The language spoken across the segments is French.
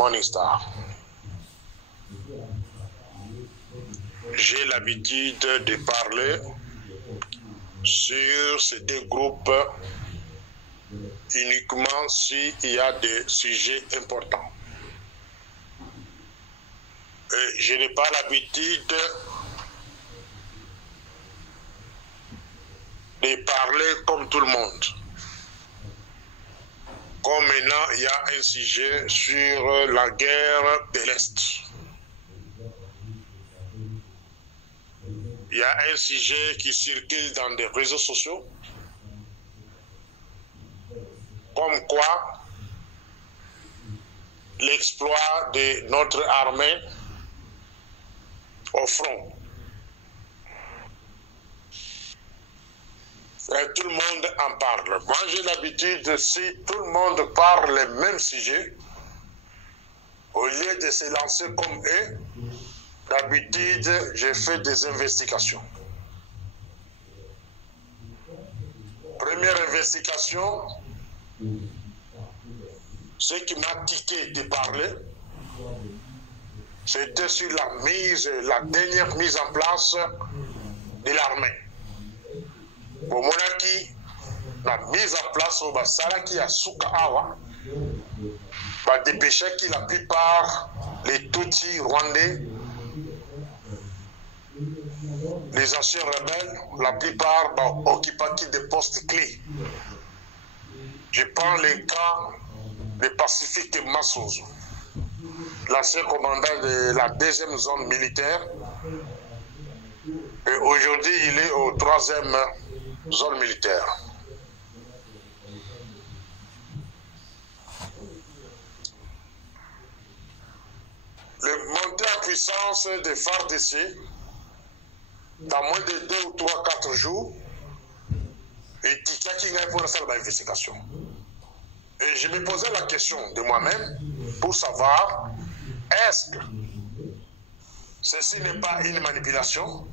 Morning Star. J'ai l'habitude de parler sur ces deux groupes uniquement s'il y a des sujets importants. Et je n'ai pas l'habitude de parler comme tout le monde. Comme maintenant, il y a un sujet sur la guerre de l'Est. Il y a un sujet qui circule dans des réseaux sociaux, comme quoi l'exploit de notre armée au front. Et tout le monde en parle. Moi, j'ai l'habitude, si tout le monde parle le même sujet, au lieu de se lancer comme eux, d'habitude, je fais des investigations. Première investigation, ce qui m'a tiqué de parler, c'était sur la dernière mise en place de l'armée. Pour monaki, la mise en place au Basaraki à Sukaawa, va dépêcher que la plupart les Tutsis rwandais, les anciens rebelles, la plupart vont occuper des postes clés. Je prends le cas de Pacifique Massozo, l'ancien commandant de la deuxième zone militaire, et aujourd'hui il est au troisième zone militaire. Le montée en puissance des FARDC, dans moins de 2 ou 3, 4 jours, et Tika Kinga pour faire l'investigation. Et je me posais la question de moi-même pour savoir est-ce que ceci n'est pas une manipulation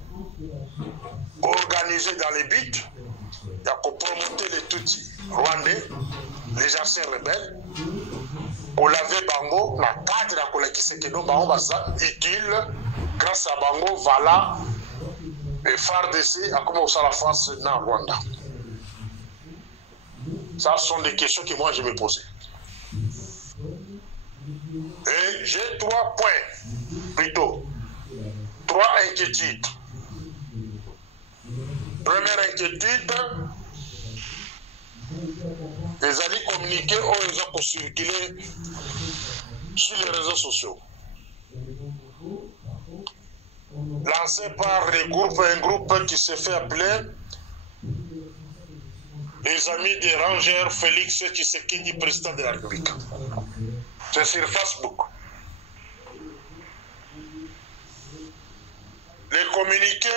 organisée dans les buts pour promouvoir les Tutsis rwandais, les anciens rebelles, pour laver Bango, la carte de la collecte que nous avons utile grâce à Bango, voilà, et FARDC a commencé à la face dans Rwanda. Ça sont des questions que moi je me posais. Et j'ai 3 points, plutôt 3 inquiétudes. Première inquiétude, les alliés communiqués ont circulé sur les réseaux sociaux, lancé par un groupe qui se fait appeler les amis des rangers Félix Tshisekedi, président de la République. C'est sur Facebook. Les communiqués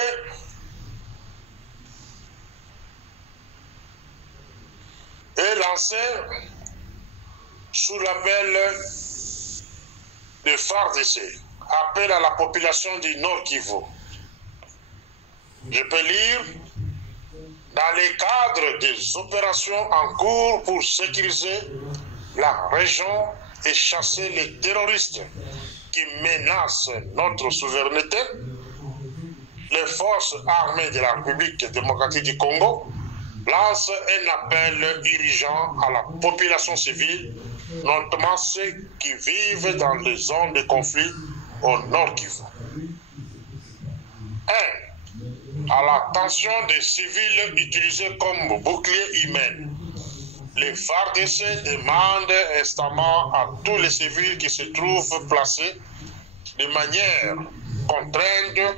est lancé sous l'appel de FARDC, appel à la population du Nord Kivu. Je peux lire: dans le cadre des opérations en cours pour sécuriser la région et chasser les terroristes qui menacent notre souveraineté, les forces armées de la République démocratique du Congo lancent un appel urgent à la population civile, notamment ceux qui vivent dans les zones de conflit au Nord Kivu. 1. À l'attention des civils utilisés comme boucliers humains. Les FARDC demandent instamment à tous les civils qui se trouvent placés de manière contrainte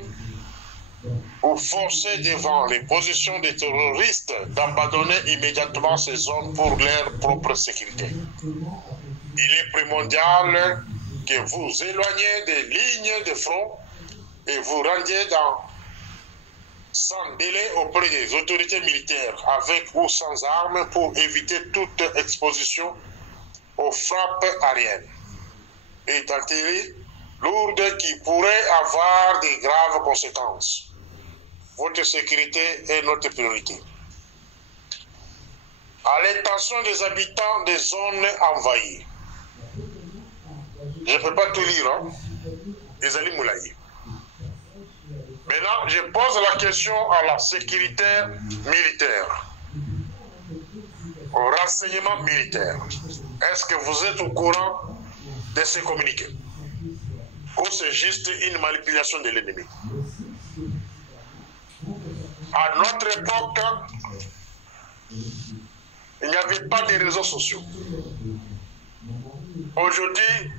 ou forcés devant les positions des terroristes d'abandonner immédiatement ces zones pour leur propre sécurité. Il est primordial que vous éloigniez des lignes de front et vous rendiez sans délai auprès des autorités militaires, avec ou sans armes, pour éviter toute exposition aux frappes aériennes et d'artillerie lourde qui pourraient avoir de graves conséquences. Votre sécurité est notre priorité. À l'intention des habitants des zones envahies, Je ne peux pas tout lire. Hein. Ezali Moulaye. Maintenant, je pose la question à la sécurité militaire, au renseignement militaire. Est-ce que vous êtes au courant de ces communiqués? Ou c'est juste une manipulation de l'ennemi? À notre époque, il n'y avait pas de réseaux sociaux. Aujourd'hui,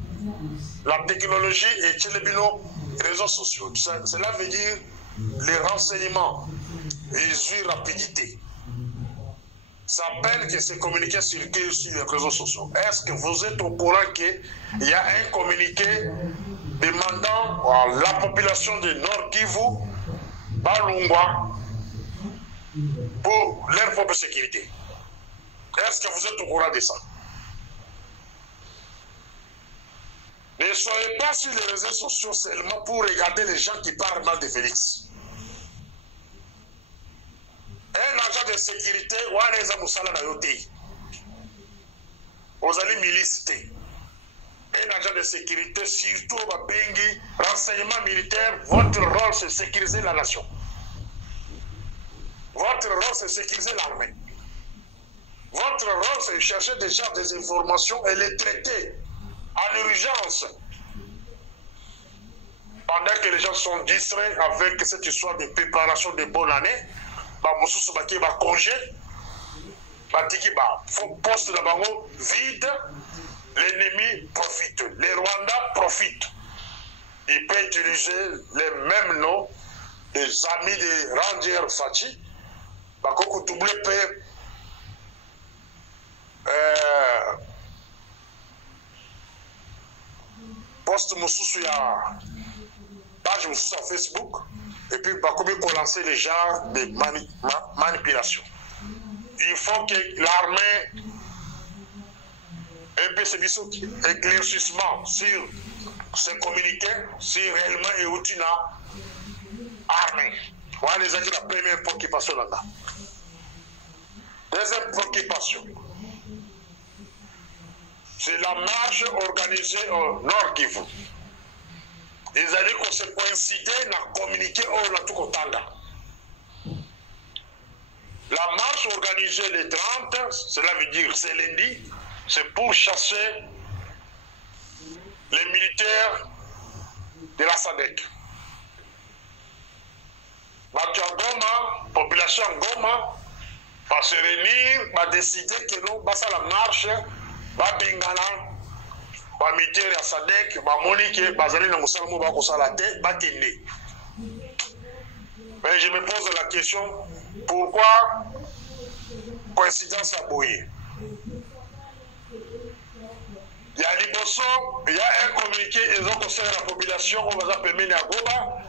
la technologie est les réseaux sociaux. Cela veut dire les renseignements, les rapidité. Ça peine que ces communiqués circulent sur les réseaux sociaux. Est-ce que vous êtes au courant qu'il y a un communiqué demandant à la population de Nord Kivu, Balungwa, pour leur propre sécurité? Est-ce que vous êtes au courant de ça? Ne soyez pas sur les réseaux sociaux seulement pour regarder les gens qui parlent mal de Félix. Un agent de sécurité, Waneza Moussala Nayote, Ozali milice. Un agent de sécurité, surtout au Bengi, renseignement militaire, votre rôle c'est sécuriser la nation. Votre rôle c'est sécuriser l'armée. Votre rôle c'est chercher déjà des informations et les traiter en urgence. Pendant que les gens sont distraits avec cette histoire de préparation de bonne année, Moussousou Baki va congé, Batiki va poste de bango vide, l'ennemi profite, les Rwandais profitent. Il peut utiliser les mêmes noms des amis de Ranger Fachi, Bakoko double peut poste Moussousou ya page Moussousou sur Facebook. Et puis, comment lancer les genres de manipulation. Il faut que l'armée ait un éclaircissement sur ce communiqué, si réellement et où tu n'as armée. Voilà les la première préoccupation là-bas. Deuxième préoccupation, c'est la marche organisée au Nord Kivu. Ils allaient se coïncider dans communiquer au tout Kotanga. La marche organisée le 30, cela veut dire c'est lundi, c'est pour chasser les militaires de la SADC. Goma, population Goma, va se réunir, va décider que nous, ça la marche, va bengana. Militaire ya SADC, Monique, Bazali na Moussalmo ba kosala te, bakende. Mais je me pose la question, pourquoi coïncidence à Boye? Il y a Liboso, il y a un communiqué, ils ont conseillé la population, on va appeler Goba,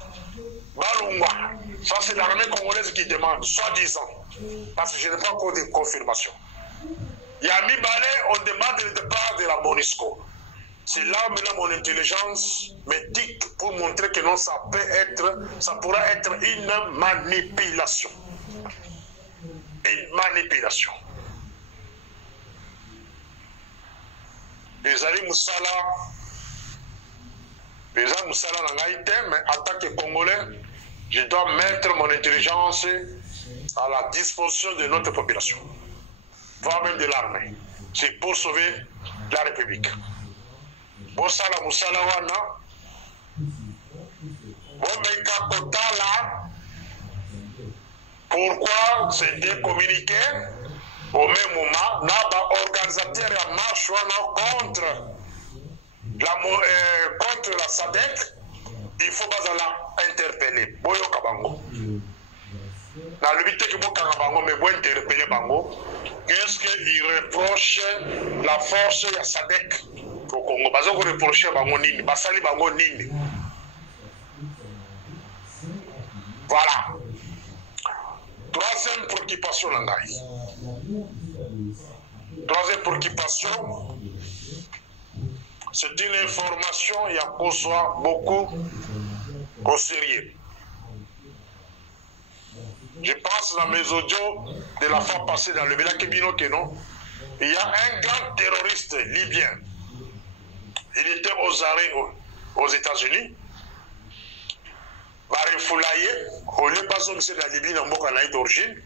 Balungwa. Ça c'est l'armée congolaise qui demande, soi-disant, parce que je n'ai pas encore de confirmation. Il y a Mibale, on demande le départ de la MONUSCO. C'est là maintenant mon intelligence m'éthique pour montrer que non, ça pourra être une manipulation. Une manipulation. Les Ali Moussala, mais en tant que Congolais, je dois mettre mon intelligence à la disposition de notre population, voire même de l'armée. C'est pour sauver la République. Bosala Moussala wana Bomeka Kotala. Pourquoi c'était communiqué au même moment Naba organisateur à marche contre la SADC? Il faut pas la interpeller. Boyo Kabango. Dans le but que Bango mais bon interpeller Bango. Qu'est-ce qu'il reproche la force de la SADC au Congo? Parce qu'on reproche Bango Nini, Basali Bango Nini. Voilà. Troisième préoccupation, Troisième préoccupation, c'est une information il y a qu'on soit beaucoup au sérieux. Je pense dans mes audios de la fois passée dans le Villa Kebino que non, il y a un grand terroriste libyen. il était aux arrêts aux États-Unis. Barefoulaye, au lieu pas de la Libye, d'origine.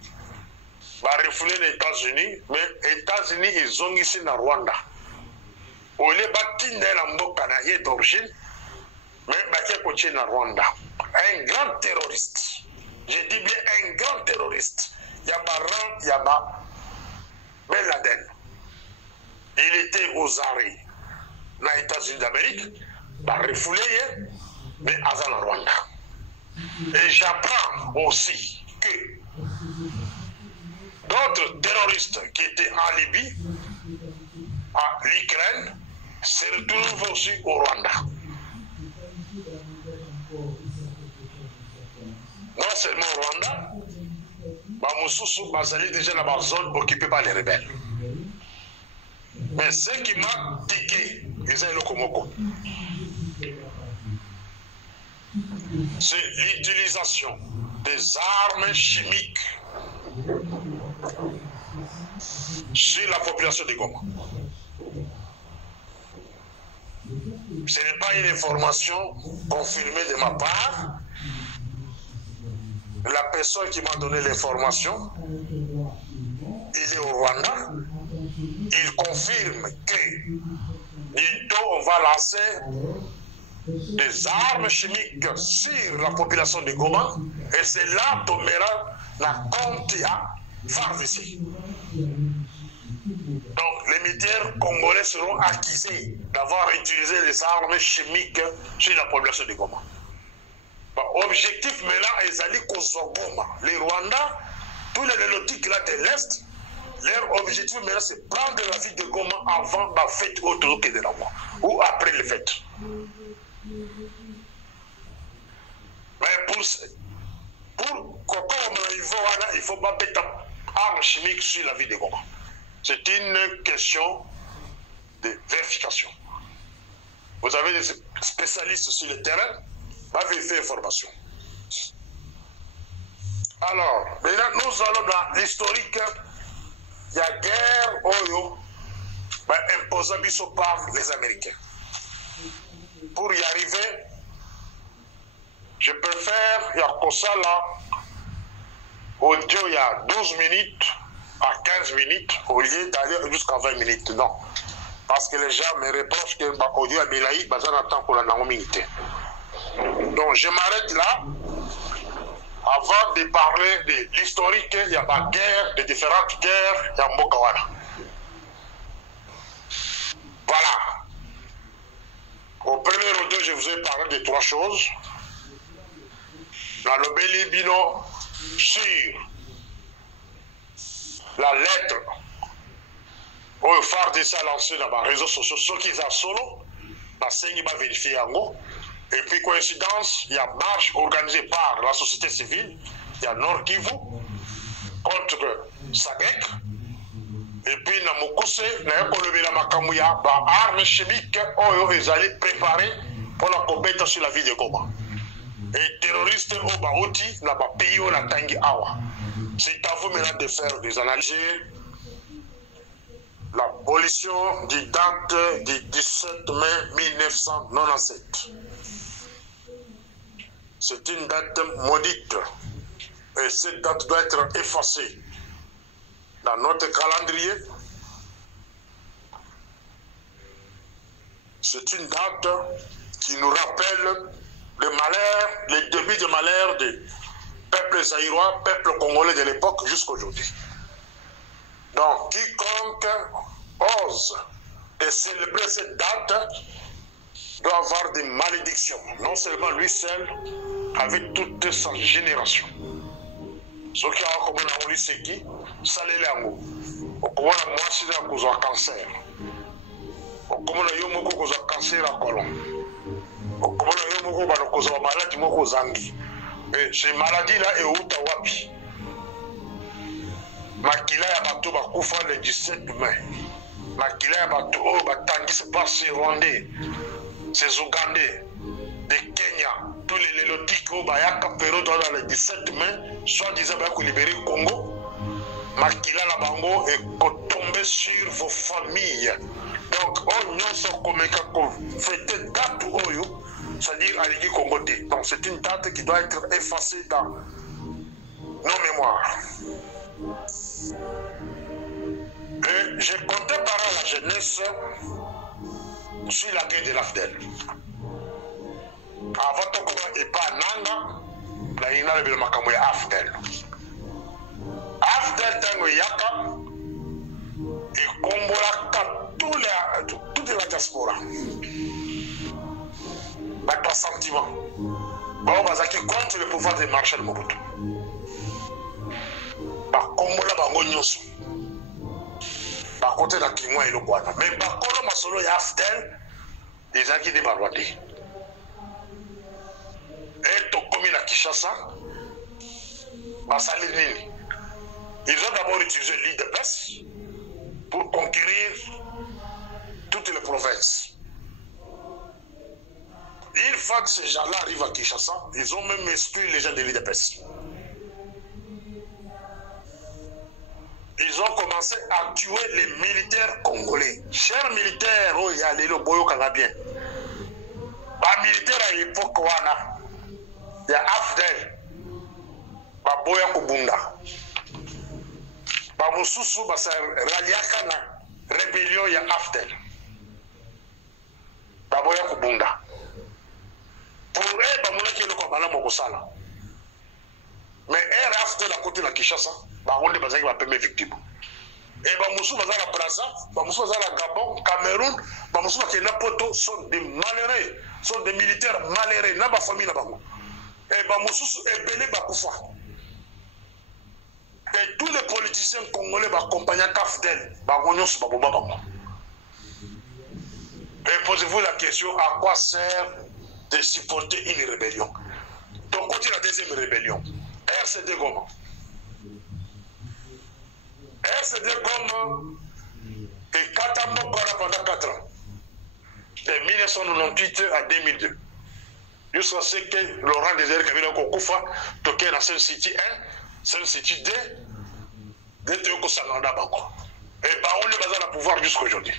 Barefoulé les États-Unis, mais les États-Unis, ils ont ici na Rwanda. Au lieu de d'origine, mais ils na Rwanda. Un grand terroriste. Je dis bien un grand terroriste. Il y a Ben Laden. Il était aux arrêts dans les États-Unis d'Amérique, refoulé, mais à la Rwanda. Et j'apprends aussi que d'autres terroristes qui étaient en Libye, à l'Ukraine, se retrouvent aussi au Rwanda. Non seulement au Rwanda, Moussoussou Bazali déjà dans la zone occupée par les rebelles. Mais ce qui m'a tiqué, le Komoko, c'est l'utilisation des armes chimiques sur la population de Goma. Ce n'est pas une information confirmée de ma part. La personne qui m'a donné l'information, il est au Rwanda. Il confirme que bientôt on va lancer des armes chimiques sur la population de Goma et c'est là tombera la compte à Fardissi. Donc les militaires congolais seront accusés d'avoir utilisé des armes chimiques sur la population de Goma. Objectif maintenant est d'aller au Goma. Les Rwandais, tous les nélotiques là de l'Est, leur objectif maintenant c'est prendre la ville de Goma avant la fête autour de la mois ou après les fêtes. Mais pour il faut pas mettre armes chimiques sur la ville de Goma. C'est une question de vérification. Vous avez des spécialistes sur le terrain, va vérifier l'information. Alors, maintenant nous allons dans l'historique. Il y a guerre Oyo imposée par les Américains. Pour y arriver, je préfère, il y a comme ça là, audio il y a 12 minutes à 15 minutes au lieu d'aller jusqu'à 20 minutes. Non. Parce que les gens me reprochent que l'audio a Bilaï, on attend pour la minute. Donc je m'arrête là. Avant de parler de l'historique, il y a la guerre, de différentes guerres, il y a Mbokawana. Voilà. Au premier audio, je vous ai parlé de 3 choses. Dans le Bélibino, sur la lettre au phare de ça lancé dans les réseaux sociaux, ceux qui sont solo, il va vérifier en gros. Et puis, coïncidence, il y a marche organisée par la société civile, il y a Nord Kivu contre Sagek. Et puis, il y a Mokose, il y a armes chimiques, ils allaient préparer pour la compétition sur la ville de Goma. Et terroristes, il y a un pays où il y a Tangi Awa. C'est à vous maintenant de faire des analyses. L'abolition du date du 17 mai 1997. C'est une date maudite et cette date doit être effacée dans notre calendrier. C'est une date qui nous rappelle le malheur, les débuts de malheur des peuples zaïrois, peuples congolais de l'époque jusqu'à aujourd'hui. Donc, quiconque ose de célébrer cette date doit avoir des malédictions, non seulement lui seul, avec toute sa génération. Ce qui a comme on dit c'est qui, ça les langues. Comme on a moi c'est à cause de cancer. Comme on a eu beaucoup cause de cancer à colon. Comme on a eu beaucoup cause de maladie beaucoup zangi. Et ces maladies là est où tawapi. Makila ya bato bakufa le 17 mai. Makila ya bato o batangisi pasi Rwandais. Ces Ougandais, de Kenya, tous les Lélotiques au Bayaka Péro dans le 17 mai, soit disant qu'ils libérer le Congo, makila la bango et tomber sur vos familles. Donc on nyonso komeka ko fêter date oyo, c'est-à-dire Aligi Congoté. Donc c'est une date qui doit être effacée dans nos mémoires. Et j'ai compté par la jeunesse sur la guerre de l'Afdel. Avant de commencer, et pas Nanga, la ina le makambo ya Afdel. Afdel tango yaka, et kombola toute la diaspora. Pas sentiment. Bon, bazaki contre le pouvoir de Marshal Mobutu. Ba kombola bango nyoso. Ba côté la Kingwa et le Kwana. Mais ba kolo masolo ya Afdel, ils ont quitté Barwadi. Et to komi na Kinshasa, ba salinini. Ils ont d'abord utilisé l'île de Pes pour conquérir toutes les provinces. Une fois que ces gens-là arrivent à Kinshasa, ils ont même exclu les gens de l'île de Pes. Ils ont commencé à tuer les militaires congolais. Chers militaires, oh, il y a les Boyo Kanabien. Les militaires à l'époque, il y a Afdel, Boya Kubunda. Bamususu, c'est Raliakana, rébellion, il y a Afdel. Boya Kubunda. Pour eux, Bamuna qui est le combat, Mokosala. Mais eux, Afdel à côté de la Kinshasa, Baronde Bazaki va payer mes victimes. Et Bamoussou Bazala Braza, Bamoussou Bazala Gabon, Cameroun, Bamoussou Bakena Poto sont des malheureux, sont des militaires malheureux, n'a pas famille là-bas. Et Bamoussou est belé Bakoufa. Et tous les politiciens congolais accompagnent Kafdel, Bagonyos Babouba Bamou. Et posez-vous la question, à quoi sert de supporter une rébellion? Donc, côté la deuxième rébellion, RCD Goma. RCD Goma et Katambo pendant 4 ans, de 1998 à 2002. Jusqu'à ce que Laurent Désiré Kabila Kokoufa toquait dans Sun City 1, Sun City 2, de Théoko Sanganda Bango. Et on est basé à pouvoir jusqu'à aujourd'hui.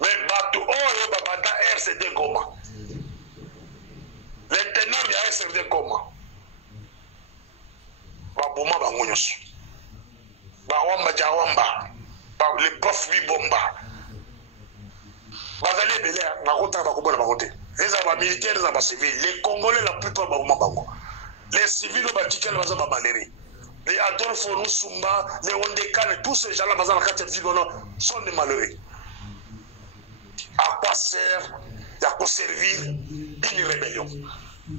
Mais Batou Oyo Babata RCD Goma. Les ténors de RCD Goma. Babouma Bangonyos. Bawamba Jawamba. Les profs Bibomba. Bazali Belé, Nakota Bakobola Bakote. Les militaires, les civils. Les Congolais, la plupart Babouma Bango. Les civils, les Babaléri. Les Adolphe Roussumba, les Ondekane, tous ces gens-là, sont des malheureux. À quoi sert, à quoi servir une rébellion?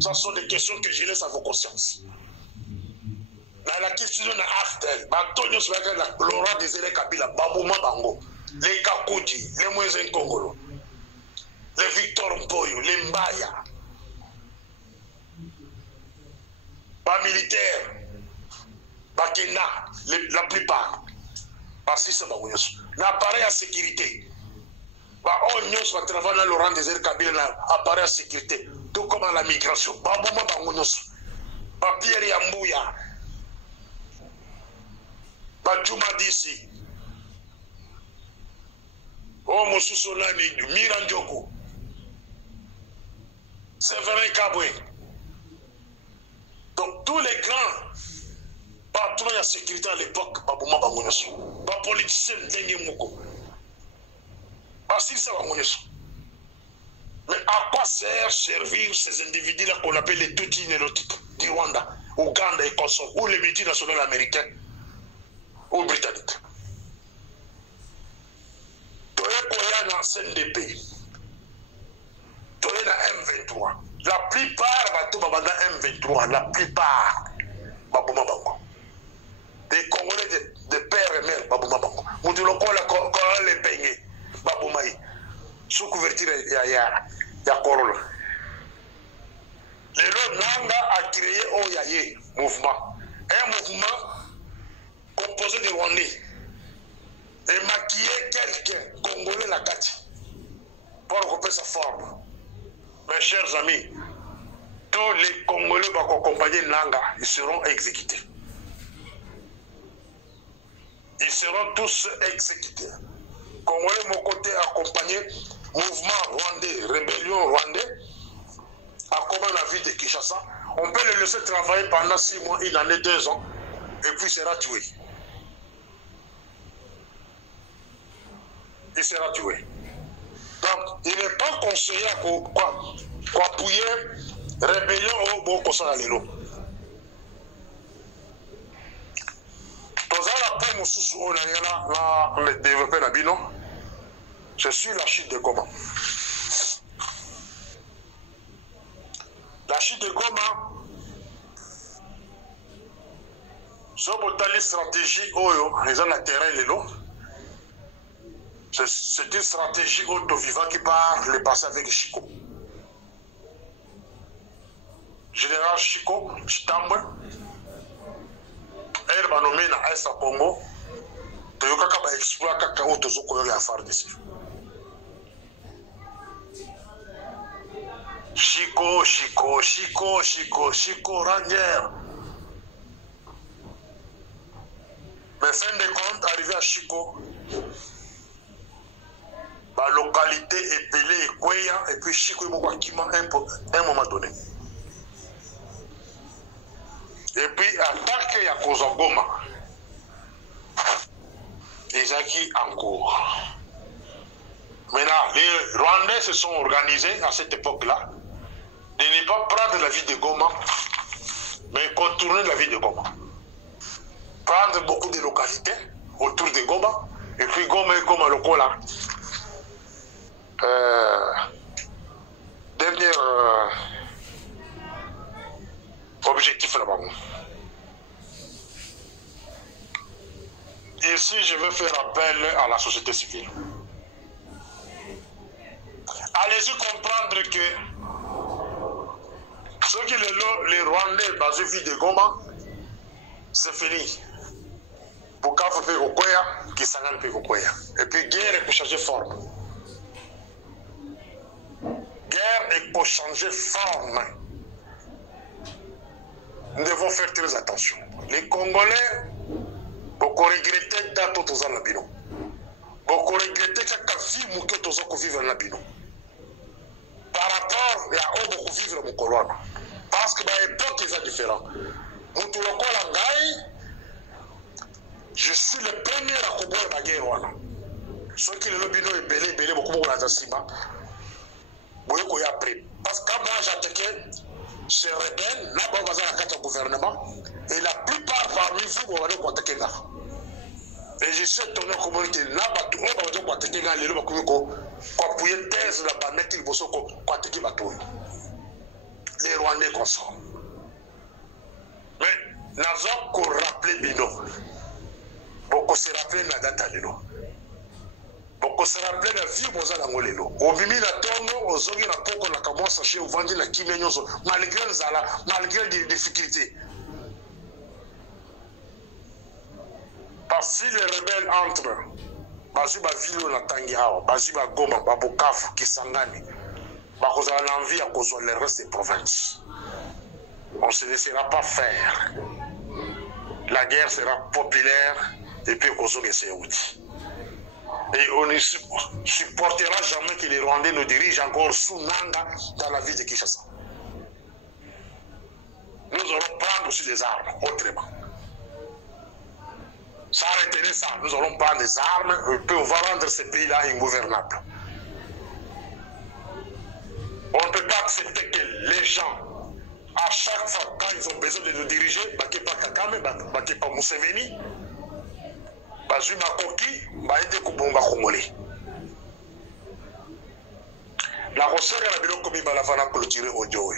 Ce sont des questions que je laisse à vos consciences. La question de Afdel, Antonio Sveka, Laurent Désiré Kabila, Babouma Bango, les Kakoudi, les Moïse Kongolo, les Victor Mpoyo, les Mbaya, pas militaires, Bakena, la plupart, parce que c'est l'appareil à sécurité. On va travailler dans Laurent Désiré Kabila, l'appareil à sécurité, tout comme la migration. Babouma Bangonos, Pierre Yambouya, Badjouma Dissi, Moussoulani, Mirandjoko, Séverin Kaboué. Donc tous les grands patrons de la sécurité à l'époque, Babouma Bangonos, pas politiciens Dengue Moko. Mais à quoi sert servir ces individus-là qu'on appelle les Tutsis nélotiques du Rwanda, Ouganda et Kosovo, ou les multinationales américains ou britanniques? Toye dans CNDP, Toye dans M23. La plupart dans M23, la plupart, Babouma Bango. Des Congolais de père et mère, Babouma Bango. Moutuloko les peignes. Baboumaï, sous couverture ya Korolo. Le Nanga a créé Oyaye mouvement. Un mouvement composé de Rwandais. Et maquillé quelqu'un, Congolais la carte, pour recouper sa forme. Mes chers amis, tous les Congolais qui accompagnent Nanga, ils seront exécutés. ils seront tous exécutés. Congolais, mon côté, accompagné, mouvement rwandais, rébellion rwandais, accompagne la vie de Kinshasa. On peut le laisser travailler pendant 6 mois, il en est 2 ans, et puis il sera tué. Il sera tué. Donc, il n'est pas conseillé à appuyer rébellion au Boko Salalelo. Je suis la chute de Goma. La chute de Goma, c'est une stratégie ils ont la terrain lelo. C'est une stratégie auto-vivant qui part le passer avec Chico. Général Chico, Chitambwe, elle va nommer dans Est Congo, tu vas exploiter kaka auto koyoga ya FARDC. Chico, Ranger. Mais fin de compte, arrivé à Chico, la localité est pelée et Kweya, et puis Chico est beaucoup à un moment donné. Et puis, attaque à Kozogoma. Les acquis en cours. Maintenant, les Rwandais se sont organisés à cette époque-là de ne pas prendre la ville de Goma, mais contourner la ville de Goma. Prendre beaucoup de localités autour de Goma, et puis Goma est comme un local là. Dernier objectif là-bas. Ici, je veux faire appel à la société civile. Allez-y comprendre que ce qui les Rwandais basés vie de Goma, c'est fini. Bukavu peut Gokoya, Kisangani peut Gokoya. Et puis guerre est pour changer forme. Guerre est pour changer forme. Nous devons faire très attention. Les Congolais, beaucoup regretter dato toza na bino. Beaucoup regretter kaka vie muke toza ko vivre na bino. Par rapport à beaucoup vivre mon colonne. Parce que l'époque est différente. Mutu lokola ngai, je suis le premier à combattre la guerre. Ceux qui le bino est belé beaucoup beaucoup dans Sima. Boyoko ya après. Parce que moi j'attaquais ces rebelles, là bas dans la carte gouvernement, et la plupart parmi vous vont aller attaquer là. Et je suis étonné comment que là bas tout le monde va attaquer là, les gens vont appuyer thèse la banette ils vont attaquer bateau. Les Rwandais consomment. Mais nous avons rappelé Bino. Beaucoup se rappelé la date à Lilo. Beaucoup se rappelé la vie aux Angolelo. Au bimi la tono, aux ogis la poko la kamo saché au vendu la kimenyoso, malgré les ala, malgré les difficultés. Parce que les rebelles entrent, basu ba vilo na tangi hawa, basu ba Goma, ba Bukavu, Kisangani, ba koza l'envie à cause le reste des provinces. On ne se laissera pas faire. La guerre sera populaire et puis cause de ces outils. Et on ne supportera jamais que les Rwandais nous dirigent encore sous Nanga dans la ville de Kinshasa. Nous allons prendre aussi des armes, autrement. Ça retenait ça, nous allons prendre des armes et puis on va rendre ce pays-là ingouvernables. On ne peut pas accepter que les gens, à chaque fois quand ils ont besoin de nous diriger, baké pas Kagame, baké pas Museveni, bazui makoki, baïde kubonga Congolais. La recette de la bilo comme il va la faire clôturer audio.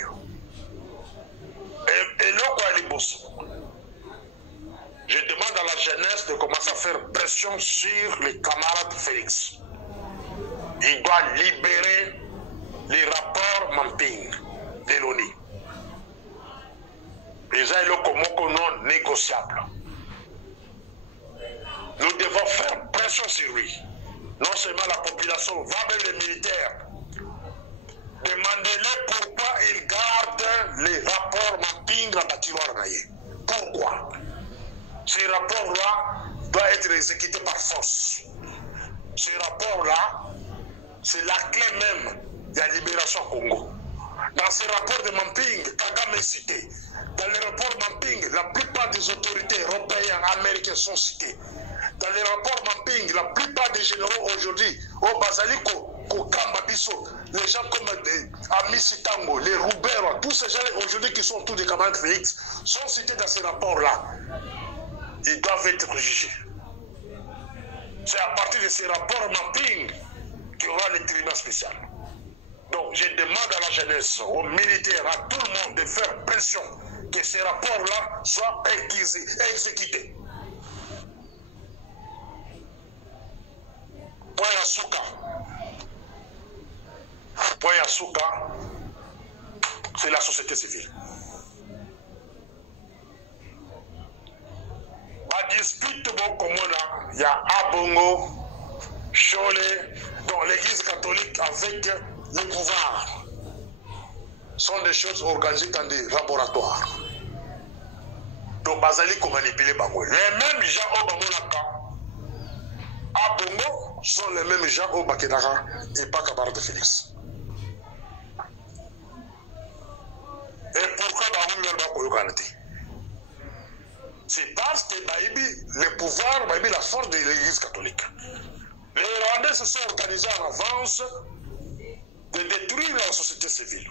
Et là quoi les boss. Je demande à la jeunesse de commencer à faire pression sur les camarades Félix. Il doit libérer les rapports Mamping de l'ONU. Les ailes non négociables. Nous devons faire pression sur lui. Non seulement la population, va avec les militaires. Demandez-les pourquoi ils gardent les rapports Mamping à bâtiment. Pourquoi? Ces rapports-là doit être exécuté par force. Ce rapport-là, c'est la clé même de la libération au Congo. Dans ce rapport de Mamping, Kagame est cité. Dans le rapport Mamping, la plupart des autorités européennes, américaines sont citées. Dans le rapport Mamping, la plupart des généraux aujourd'hui, au Basaliko, Kokamba Bisso, les gens comme Amici Tango, les Roubert, tous ces gens aujourd'hui qui sont autour des camarades Félix, sont cités dans ce rapport-là. Ils doivent être jugés. C'est à partir de ces rapports Mamping qu'il y aura les tribunaux spéciaux. Donc je demande à la jeunesse, aux militaires, à tout le monde de faire pression que ces rapports-là soient exécutés. Point Yasuka, c'est la société civile. La dispute il y a Abongo, Cholet, donc l'église catholique avec le pouvoir sont des choses organisées dans des laboratoires. Donc, Bazali comme manipuler Bango. Les mêmes gens au Bangonaka, à Bongo, sont les mêmes gens au Bakedara et pas Kabarat de Félix. Et pourquoi Bango ne va pas Yokanati? C'est parce que le pouvoir, la force de l'église catholique. Les Rwandais se sont organisés en avance de détruire la société civile,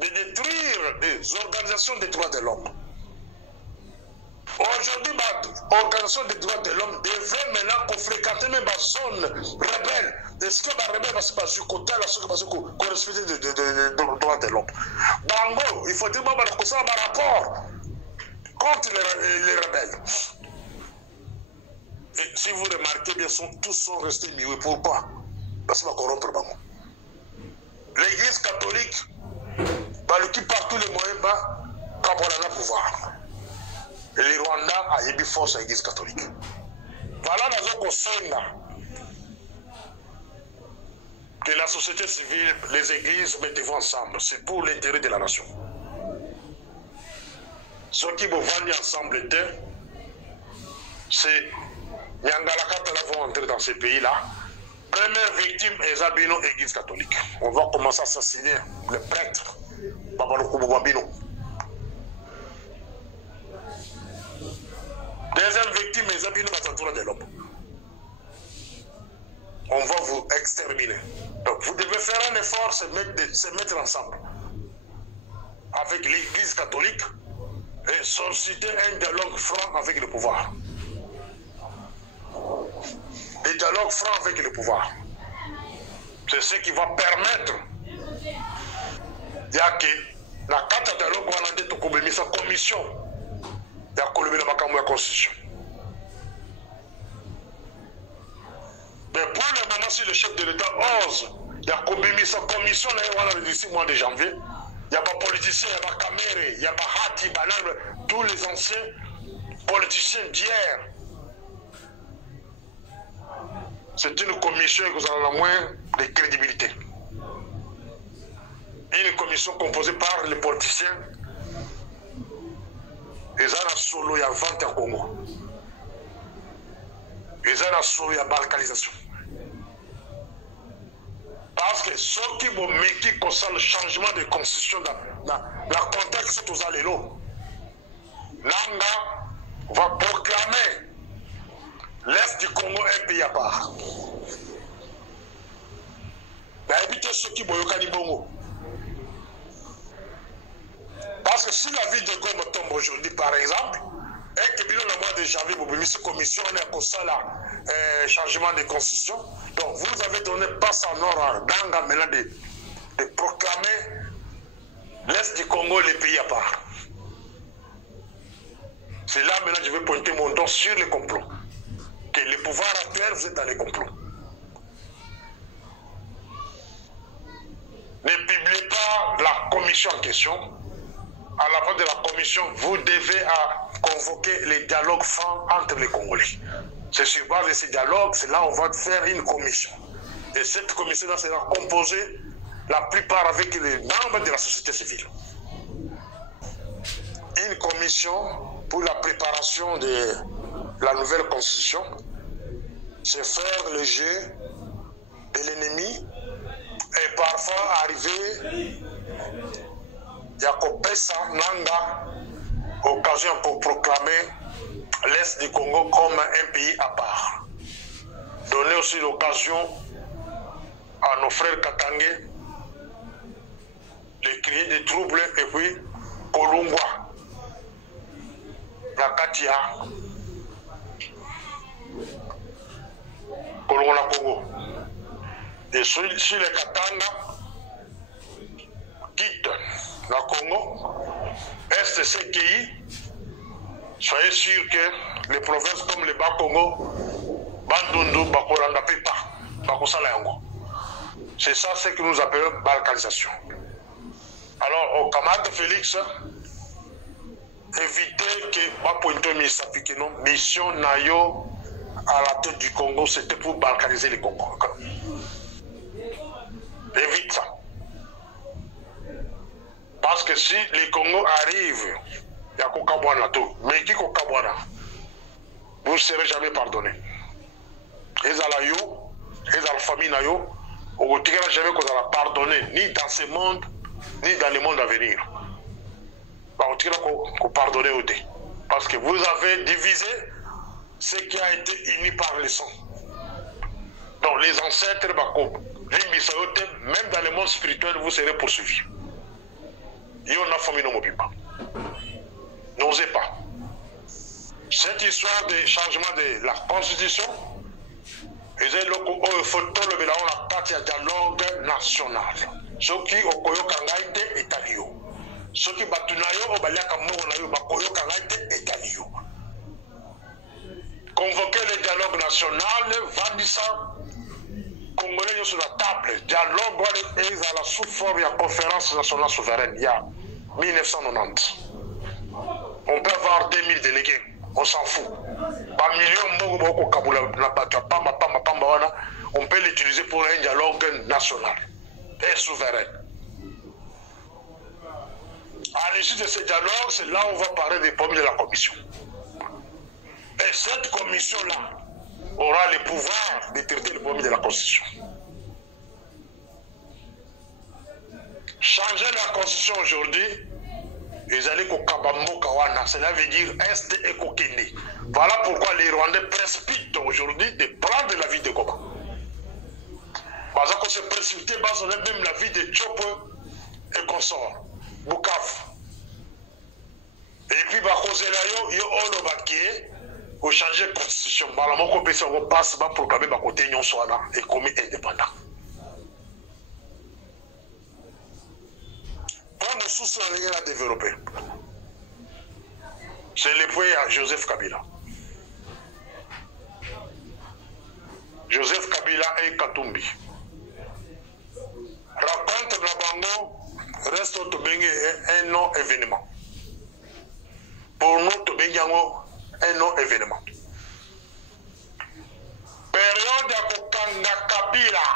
de détruire des organisations des droits de l'homme. Aujourd'hui, l'organisation des droits de l'homme devrait maintenant fréquenter même la zone rebelle. Est-ce que la rebelle va se passer du côté de la respecte des droits de l'homme? Bango, il faut dire que ça va rapport contre les rebelles. Et si vous remarquez bien, tous sont restés muets. Pourquoi? Parce qu'on va corrompre Bango. L'église catholique, qui par tous les moyens, quand on a le pouvoir. Et les Rwandais a émis force à l'église catholique. Voilà que la société civile, les églises mettent ensemble. C'est pour l'intérêt de la nation. Ceux qui vont venir ensemble, c'est Nyangalakata vont entrer dans ces pays-là. Première victime est Zabino, église catholique. On va commencer à assassiner le prêtre, Babaloko Babino. Deuxième victime est Zabino, Batantoura de l'homme. On va vous exterminer. Donc vous devez faire un effort, se mettre ensemble avec l'église catholique et solliciter un dialogue franc avec le pouvoir. Le dialogue franc avec le pouvoir. C'est ce qui va permettre que la carte de dialogue va être sa commission de la constitution. Mais pour le moment, si le chef de l'État ose, il y a sa commission le 6 mois de janvier, il n'y a pas de politiciens, il n'y a pas de caméras, il n'y a pas de Hati, tous les anciens politiciens d'hier. C'est une commission qui a moins de crédibilité. Une commission composée par les politiciens. Et ça, solo, il y a 20 ans au Congo. Et ça, solo, il y a balkanisation. Parce que ceux qui vont mettre comme ça le changement de constitution dans le contexte de tous les lots, Nanga va proclamer l'Est du Congo un pays à part. Mais évitez ceux qui vont au Bongo. Parce que si la ville de Goma tombe aujourd'hui, par exemple, et que bien le mois de janvier, vous avez mis cette commission, on est comme ça là, changement de constitution. Donc vous avez donné passe en or à Danga maintenant de proclamer l'Est du Congo les pays à part. C'est là maintenant que je vais pointer mon doigt sur les complots. Que le pouvoir actuel, vous êtes dans les complots. Ne publiez pas la commission en question. À la fin de la commission, vous devez convoquer les dialogues francs entre les Congolais. C'est sur base de ces dialogues, c'est là où on va faire une commission. Et cette commission-là sera composée, la plupart avec les membres de la société civile. Une commission pour la préparation de la nouvelle constitution, c'est faire le jeu de l'ennemi et parfois arriver à Kopesa Nanga, occasion pour proclamer l'Est du Congo comme un pays à part. Donner aussi l'occasion à nos frères Katangé de créer des troubles et puis Kolungwa, la Katia, Kolungwa la Congo. Et si les Katanga quittent la Congo, STCKI, soyez sûr que les provinces comme le Bas-Congo, Bandundu, Bakoranda, Pipa, Bakosala Yango. C'est ça ce que nous appelons balkanisation. Alors, au camarade Félix, évitez que Bapointo Misapikino, mission Nayo à la tête du Congo, c'était pour balkaniser les Congo. Évite ça. Parce que si les Congo arrivent, il y a Kokabwana tout. Mais qui Kokabwana, vous ne serez jamais pardonné. Et à la yo, et à la famille Nayo, on ne dira jamais qu'on va pardonner, ni dans ce monde, ni dans le monde à venir. On dira qu'on pardonne au dé. Parce que vous avez divisé ce qui a été uni par le sang. Donc les ancêtres, même dans le monde spirituel, vous serez poursuivis. N'osez pas. Cette histoire de changement de la constitution, il faut la carte de dialogue national. Ceux qui ont koyokangaite et talio. Ceux qui batunayo au baliaka monayo bakoyokangaite et talio. Convoquer le dialogue national, Vandissa, Congolais sur la table. Dialogue est à la sous-forme de la conférence nationale souveraine, il y a 1990. On peut avoir 2000 délégués, on s'en fout. On peut l'utiliser pour un dialogue national et souverain. À l'issue de ce dialogue, c'est là où on va parler des problèmes de la commission. Et cette commission-là aura le pouvoir de traiter le problème de la Constitution. Changer la Constitution aujourd'hui, ils allaient au Kabambo Kawana, cela veut dire Est et Kokende. Voilà pourquoi les Rwandais précipitent aujourd'hui de prendre la vie de Goma. Parce qu'on se précipite, même la vie de Tchopo et consorts, Bukavu. Et puis, il y a au changer la constitution, on passe pour proclamer ma côté union soit là et commis indépendant. Quand nous sous-serons à développer, c'est le point à Joseph Kabila. Joseph Kabila et Katumbi. Rencontre Nabango reste un non-événement. Pour nous, Tobengango, un non-événement. Période à Kokanga Kabila,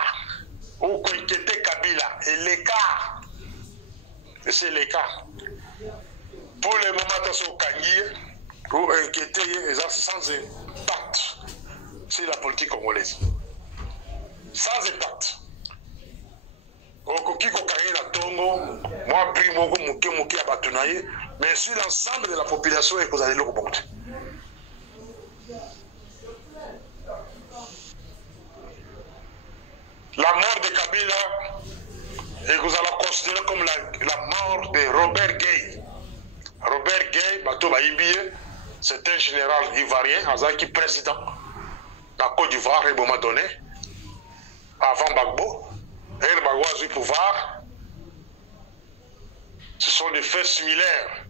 ou Koikete Kabila, et l'écart, c'est l'écart. Pour le moment, dans ce Kangi, ou inquiéter, ils ont sans impact sur la politique congolaise. Sans impact. Okoki Kokanga la Tongo, moi, primo, Mouké à Batunaye, mais sur l'ensemble de la population, et que vous allez le reporter. La mort de Kabila, et que vous allez considérer comme la mort de Robert Gay. Robert Gay, Bato Baïbie, c'est un général ivoirien, Azaki président de la Côte d'Ivoire, et moment donné, avant Gbagbo, et Gbagbo a eu le pouvoir. Ce sont des faits similaires.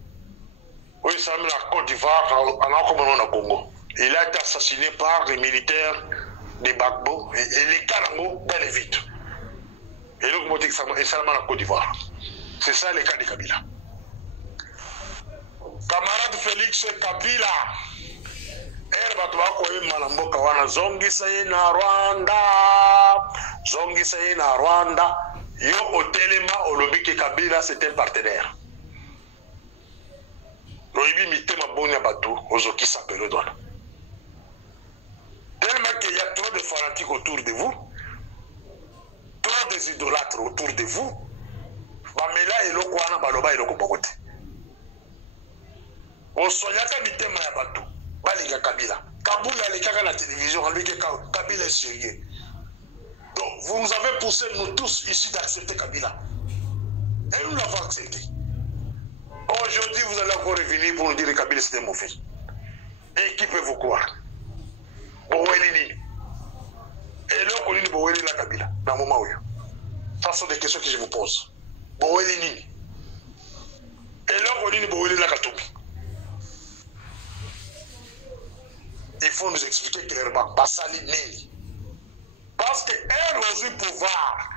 Oui, ça met la Côte d'Ivoire en Congo. Il a été assassiné par les militaires de Gbagbo et les Karango bel et vite. Et donc, c'est seulement la Côte d'Ivoire. C'est ça le cas de Kabila. Camarade Félix Kabila, elle va trouver Malamboka wana zongisa na Rwanda, zongisa na Rwanda. Yo au Téléma, au lobby que Kabila c'est un partenaire. Loibi mitema boni abatu ozoki sapelo dona. fanatiques autour de vous, trop des idolâtres autour de vous, bamela eloko wana baloba eloko bokote. Osoyaka mitema ya bato, balinga Kabila. Kabila alekaka la télévision, lui que Kabila est sérieux. Donc vous nous avez poussé nous tous ici d'accepter Kabila. Et nous l'avons accepté. Aujourd'hui vous allez encore revenir pour nous dire que Kabila c'était mauvais. Et qui peut vous croire? Bowelini. Et là on dit Bowelini la Kabila, dans le moment où. Ça sont des questions que je vous pose. Bowelini. Et là on dit Bowelini la Katobi. Il faut nous expliquer clairement, pas ça l'idée. Parce qu'elle a eu pouvoir.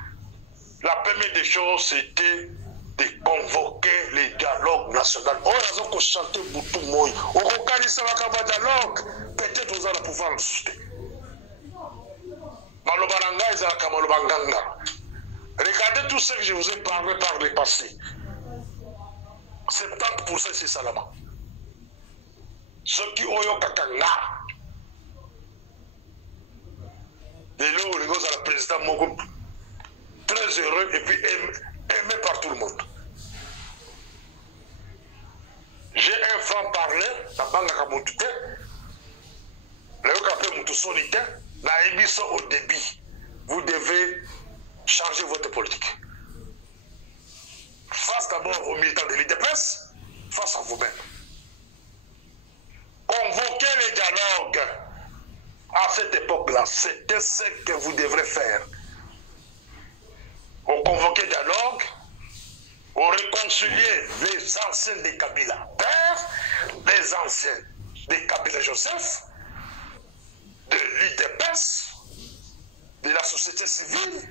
La première des choses, c'était de convoquer les dialogues nationaux. On a chanté pour tout le monde. On regarde ça va dialogue. Peut-être vous allez pouvoir le soutenir. Malobaranga et Zalakamalobaranga. Regardez tout ce que je vous ai parlé par le passé. 70% c'est ça là-bas. Ceux qui ont eu Kakanga. Et là, on est à la présidente Moko, très heureux et puis aimé par tout le monde. J'ai un franc-parler, la banque à Kamoutouté, le Kapé Moutoussonité, la émission au débit. Vous devez changer votre politique. Face d'abord aux militants de l'IDPS, face à vous-même. Convoquez les dialogues. À cette époque-là, c'était ce que vous devrez faire. On convoquait dialogue, on réconciliait les anciens des Kabila père, les anciens des Kabila Joseph, de l'IDPS, de la société civile.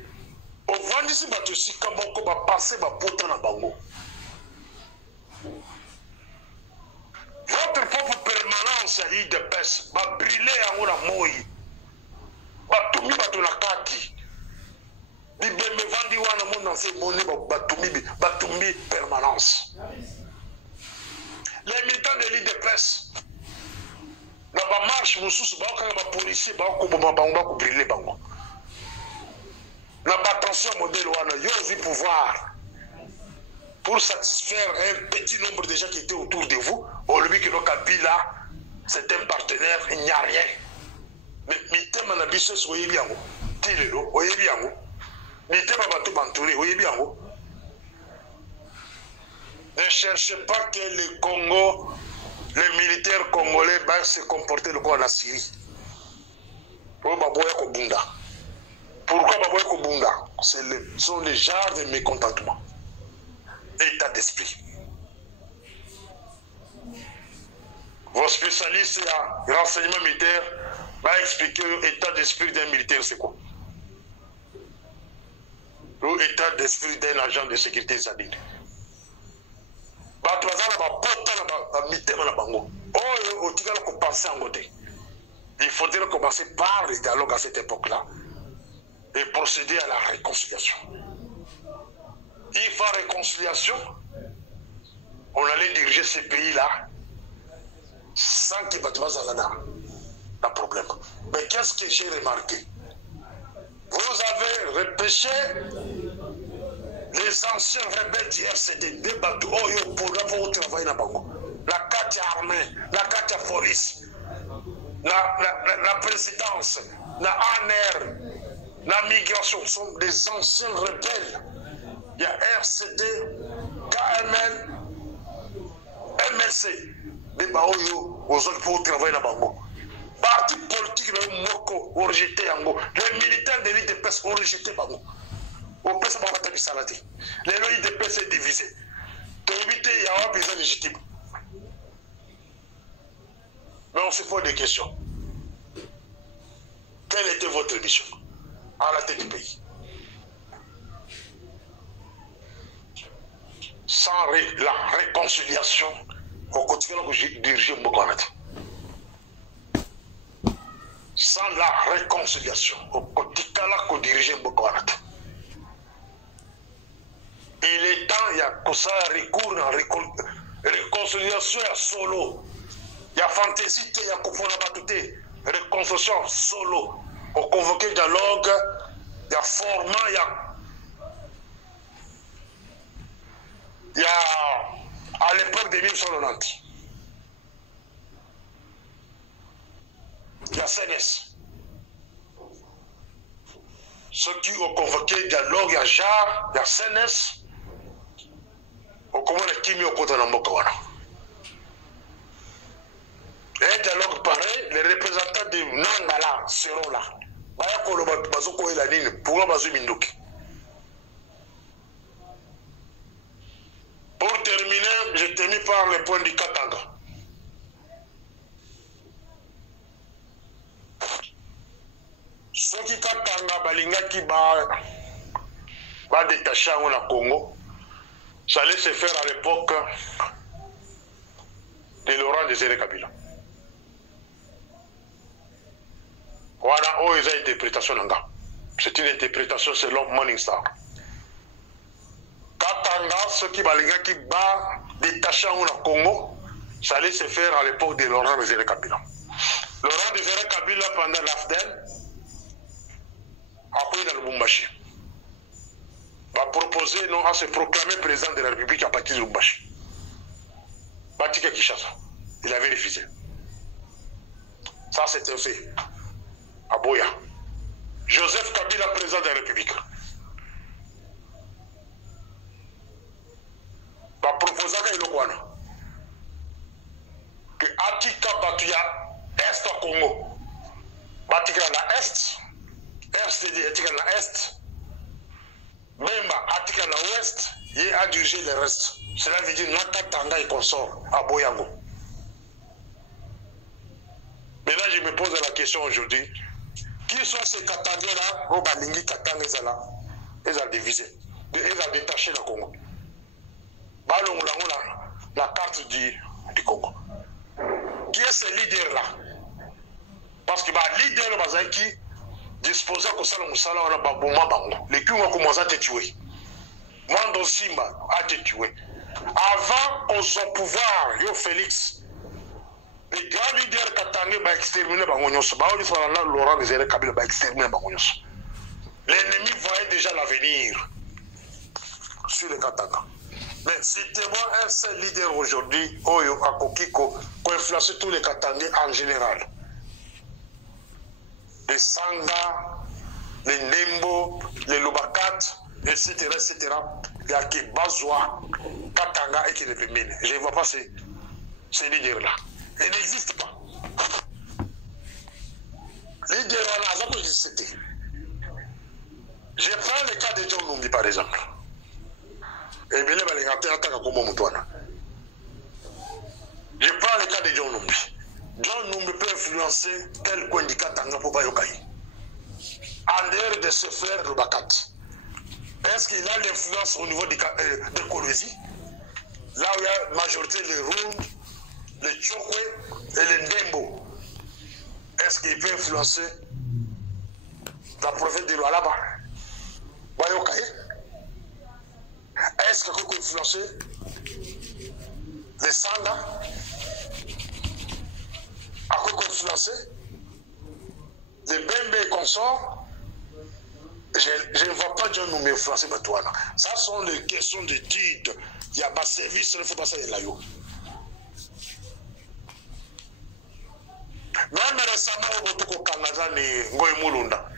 On va dire que si Kaboko va passer va porter dans Bango. Votre propre permanence à l'IDPS va brûler en la moi. Va tout mis dans la kaki. Di beme vandi wana mon dans ces monnaies va tout mis permanence. Les militants de l'IDPS dans la marche, nous sommes les policiers, nous sommes brûler bango. Dans la attention modèle wana, yo vu pouvoir. Pour satisfaire un petit nombre de gens qui étaient autour de vous, au lieu que le Kabila, c'est un partenaire, il n'y a rien. Mais mitema na biso soyez bien, tilelo, soyez bien, mitema bato bantouré, soyez bien. Ne cherchez pas que le Congo, les militaires congolais vont se comporter comme en Syrie. Pourquoi Baboya Kobunda? Pourquoi Baboya Kobunda? Ce sont les genres de mécontentement. État d'esprit. Vos spécialistes en renseignement militaire vont expliquer l'état d'esprit d'un militaire, c'est quoi? L'état d'esprit d'un agent de sécurité zadine. Il faudrait commencer par le dialogue à cette époque-là et procéder à la réconciliation. Il faut réconciliation, on allait diriger ces pays-là sans qu'il y ait un problème. Mais qu'est-ce que j'ai remarqué? Vous avez repêché les anciens rebelles du RCD, des bateaux pour travailler dans Bango. La carte armée, la carte police, la présidence, la ANR, la migration sont des anciens rebelles. Il y a RCD, KML, MLC, des baoyo, aux autres pour travailler dans Bango. Parti politique, Moko, ont rejeté Bango. Les militaires de l'IDPS ont rejeté Bango. Au PS, on va faire salade. Les lois d'IDPS est divisé. Pour éviter, il y a un besoin légitime. Mais on se pose des questions. Quelle était votre mission à la tête du pays? Sans la réconciliation, on continue à diriger Mbokanati. Sans la réconciliation, on continue à diriger Mbokanati. Il est temps, il y a que ça recours à réconciliation à solo. Il y a fantaisie, il y a Kofona Batouté, réconciliation solo. On convoque convoqué dialogue, il y a format, il y a à l'époque de 1990. Il y a CNS. Ceux qui ont convoqué dialogue, il y a JAR, il y a CNS. Au comment les Kimi au côté de Mbokawana. Et un dialogue pareil, les représentants de Nangala seront là. Pour terminer, je termine par le point du Katanga. Ceux qui Katanga, Balinga qui va détacher au Congo, ça allait se faire à l'époque de Laurent Désiré Kabila. Voilà, oh, ils ont une interprétation. C'est une interprétation selon Morningstar. Katanga, ceux qui va détacher au Congo, ça allait se faire à l'époque de Laurent Désiré Kabila. Laurent Désiré Kabila, pendant l'AFDEL, après dans le Lubumbashi, va proposer non, à se proclamer président de la République à partir de Lubumbashi. Batika Kishasa, il avait refusé. Ça, c'est un fait. À Boya. Joseph Kabila, président de la République, va proposer à Ilokwana que Atika Batuya Est au Congo, Batika la Est, RCD Atika la Est, Memba Atika la Ouest, il a dirigé le reste. Cela veut dire Nakatanga et consort à Boyango. Mais là, je me pose la question aujourd'hui. Qui sont ces Katangais-là? Robalingi Katanga, ils ont divisé. Ils ont détaché le Congo. Balong la carte du Congo. Qui est ce leader-là? Parce que le leader qui disposait de ça, les Kunga commencent à te tuer. Mando Simba a te tué. Avant qu'on soit au pouvoir, yo Félix, les grands leaders Katangais va exterminer Bangonyos. Laurent Désiré Kabila va exterminer Bangonyos. L'ennemi voyait déjà l'avenir sur les Katanga. Mais citez-moi un seul leader aujourd'hui, Oyo Akokiko, qui a influencé tous les Katangais en général. Les Sanga, les Nembo, les Lubakat, etc., etc. Il y a qui Bazwa, Katanga et qui les mine. Je ne vois pas ces leaders-là. Ils n'existent pas. Les leaders-là, c'était. Je prends le cas de John Numbi, par exemple. Et bien, je prends le cas de John Numbi. John Numbi peut influencer quel coin du Katanga pour Bayokai. En dehors de ce frère de Bakat. Est-ce qu'il a l'influence au niveau de Kolwezi? Là où il y a la majorité les Round, les Tchokwe et les Ndembo. Est-ce qu'il peut influencer la province de Lualaba? Bayokai? Est-ce qu'il peut influencer les Sanga? À quoi influencer les Bembe et consorts? Je ne vois pas John nous influencer Batouana. Ça sont les questions d'études. Il y a un service, il ne faut pas ça là. Même récemment, au Canada, Ngoy Mulunda.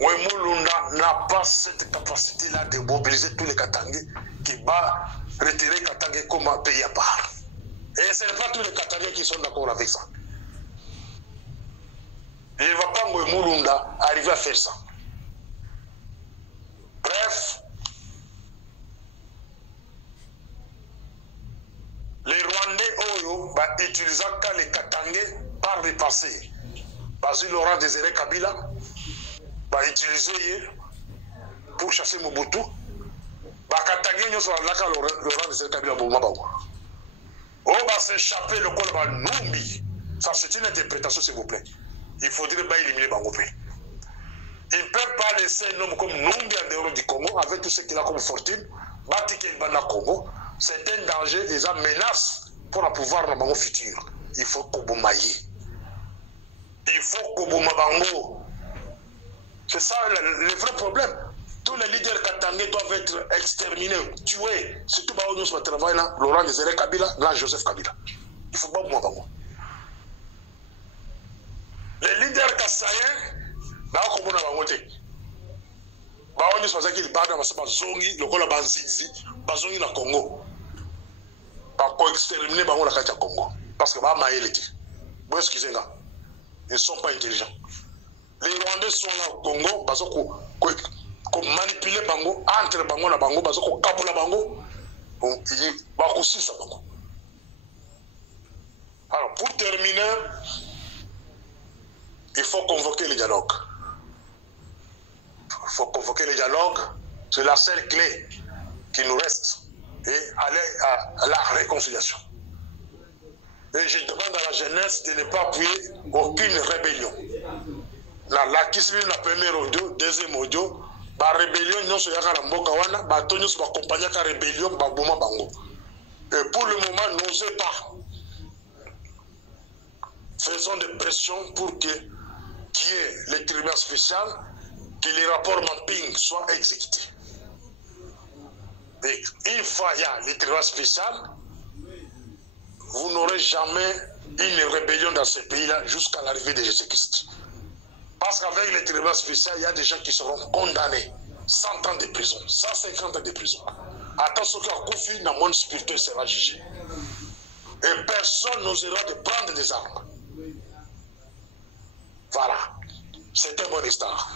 Ngoy Mulunda n'a pas cette capacité-là de mobiliser tous les Katangais qui va retirer Katangais comme un pays à part. Et ce n'est pas tous les Katangais qui sont d'accord avec ça. Il ne va pas Ngoy Mulunda arriver à faire ça. Bref, les Rwandais Oyo va utiliser les Katangais par le passé. Parce que Laurent Désiré Kabila va utiliser pour chasser Mobutu. Va Katangais nous sur la Laurent Désiré Kabila pour Mabaou. On va s'échapper le col va Numbi. Ça c'est une interprétation s'il vous plaît. Il faudrait pas éliminer Bangopé. Ils ne peuvent pas laisser un homme comme Numbi en dehors du Congo avec tout ce qu'il a comme fortune. Batiké Bana Congo. C'est un danger, des menaces pour le pouvoir dans le futur. Il faut qu'on maille. Il il faut Koboma Bango. C'est ça le vrai problème. Tous les leaders katangais doivent être exterminés, tués. Surtout Baounios va travailler là, Laurent Désiré Kabila, là Joseph Kabila. Il faut pas Koboma Bango. Les leaders kassaïens, Bao Kobona Bango te. Baounios va dire Bada va zongi, le Kola Banzizi, Bazongi na Congo. Ba ko exterminer Bango la Katia Congo. Parce que Ba Maïleti. Bon, excusez-moi. Ils ne sont pas intelligents. Les Rwandais sont là au Congo, parce qu'on manipule Bango, entre Bango et Bango, parce qu'on capule Bango, ils vont aussi ça Bango. Alors, pour terminer, il faut convoquer le dialogue. Il faut convoquer le dialogue, c'est la seule clé qui nous reste, et aller à la réconciliation. Et je demande à la jeunesse de ne pas appuyer aucune rébellion. La Kisli, la première audio, deuxième audio, la rébellion, nous sommes à la Mbokawana, nous sommes accompagnés à la rébellion, Babouma Bango. Et pour le moment, n'osez pas. Faisons des pressions pour qu'il y ait le tribunal spécial, que les rapports mapping soient exécutés. Et une fois il y a le tribunal spécial, vous n'aurez jamais une rébellion dans ce pays-là jusqu'à l'arrivée de Jésus-Christ. Parce qu'avec les tribunaux spéciaux, il y a des gens qui seront condamnés. 100 ans de prison, 150 ans de prison. Attention qu'un Koufi, dans le monde spirituel, sera jugé. Et personne n'osera de prendre des armes. Voilà. C'est une bonne histoire.